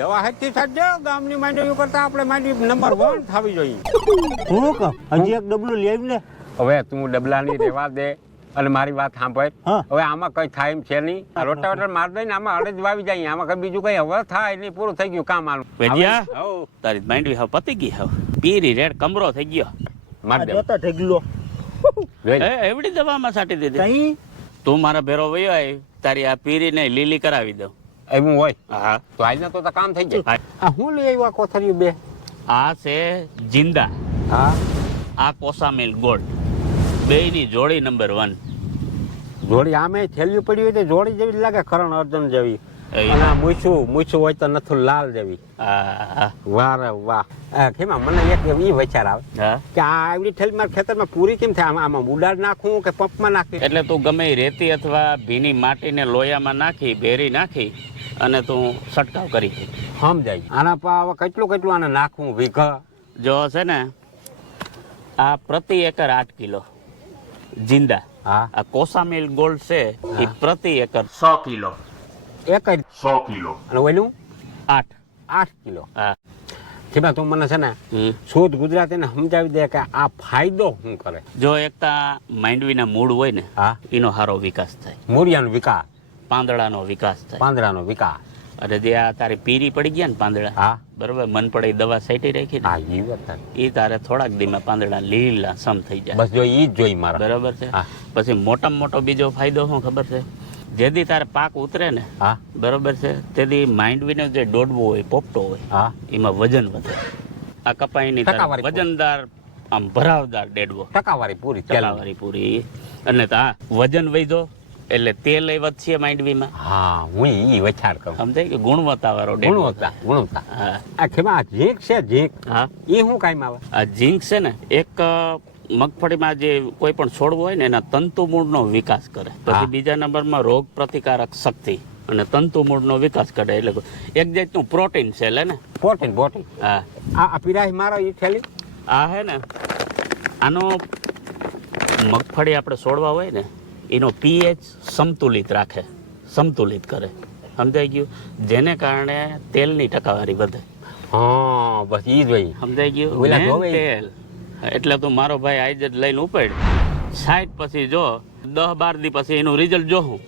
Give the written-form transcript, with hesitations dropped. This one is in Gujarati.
દવા હેઠી થશે ગામની માંડવી કરતા આપણે માંડવી નંબર 1 થવી જોઈએ. હું કહું હજી એક ડબલું લઈ આવ ને. હવે તું ડબલાની રેવા દે અને મારી વાત સાંભળ. હા. હવે આમાં કઈ થાય એમ છે નહીં. રોટાવેટર માર દઈને આમાં અડદ વાવી જાય. આમાં કઈ બીજું કઈ હવે થાય નહીં. પૂરું થઈ ગયું કામ આનું. વેદિયા હવ તારી માંડવી હવે પતી ગઈ હવે પીરી રેડ કમરો થઈ ગયો માર દે. જોતા ઢગલો જોઈ લે. એવડી દવામાં સાટી દીધી કઈ તું મારા ભેરો વયો આય તારી આ પીરીને લીલી કરાવી દઉં એવું હોય હા તો આજના તો કામ થઈ જાય. હા. આ હું લઈ આવ્યા કોથળીઓ બે. આ છે જિંદા હા આ કોસામિલ ગોલ્ડ બેયની જોડી નંબર 1 જોડી આમે થેલિયું પડ્યું હોય તો જોડી જેવી જ લાગે કરણ અર્જુન જેવી. અને આ મૂછું હોય તો નથુ લાલ જેવી. વાહ રે વાહ. કેમાં મને એક ઈ વિચાર આવે કે આ આવડી થેલી મારા ખેતરમાં પૂરી કેમ થાય? આમાં ઉડાડ નાખું કે પંપમાં નાખી? એટલે તું ગમે એ રેતી અથવા ભીની માટીને લોયામાં નાખી બેરી નાખી અને તું છંટકાવ કરી સમજાય. આના પર કેટલું આને નાખવું વીઘા? જો છે ને આ પ્રતિ એકર 8 કિલો જિંદા હા આ કોસામિલ ગોલ્ડ છે એ પ્રતિ એકર 100 કિલો એક જ 100 કિલો અને ઓલું 8 કિલો. હા જેમાં તું મને છે ને શુદ્ધ ગુજરાતીને સમજાવી દે કે આ ફાયદો શું કરે? જો એકતા માંડવીના મૂળ હોય ને હા એનો સારો વિકાસ થાય મૂળિયાનો વિકાસ, પાંદડાનો વિકાસ થાય પાંદડાનો વિકાસ. અને જે આ તારી પીરી પડી ગયા ને પાંદડા હા બરોબર મન પડે એ દવા સાઈટી રાખી હા ઈ વાત તારી. એ તારે થોડાક દીમાં પાંદડા લીલા સમ થઈ જાય બસ જો ઈ જ જોઈ મારા. બરોબર છે હા. પછી મોટામાં મોટો બીજો ફાયદો શું ખબર છે? જેથી તારે પાક ઉતરે ને હા બરોબર છે તેથી માંડવીનો જે ડોડવો હોય પોપટો હોય હા એમાં વજન વધે. આ કપાઈની તારે ટકાવારી વજનદાર આમ ભરાવદાર ડેડવો ટકાવારી પૂરી તેલની. ટકાવારી પૂરી અને તા વજન વધ્યો એટલે તેલ એ વધશે માંડવીમાં. હા હું ઈ વિચાર કરું. સમજાય કે ગુણવત્તા વાળો ડેડવો. ગુણવત્તા. હા આ ખેમાં ઝીંક છે ઝીંક હા ઈ શું કામ આવે? આ ઝીંક છે ને એક મગફળીમાં જે કોઈ પણ છોડવો હોય ને એના તંતુ મૂળનો વિકાસ કરે. પછી બીજા નંબરમાં રોગ પ્રતિકારક શક્તિ અને તંતુ મૂળનો વિકાસ કરે. એટલે એક જાતનું પ્રોટીન છે એટલે ને પ્રોટીન. હા આ પીરાય મારો ઈ થેલી આ હે ને આનો મગફળી આપણે છોડવા હોય ને એનો પીએચ સમતુલિત રાખે, સમતુલિત કરે. સમજાઈ ગયું? જેને કારણે તેલની ટકાવારી વધે. હા બસ ઈ જ હોય. સમજાઈ ગયું? ઓલા મેન ધોવે. તેલ એટલે તું મારો ભાઈ આઈ જ લઈને ઉપાડ 60 પછી જો 10-12 દી પછી એનું રિઝલ્ટ જોઉં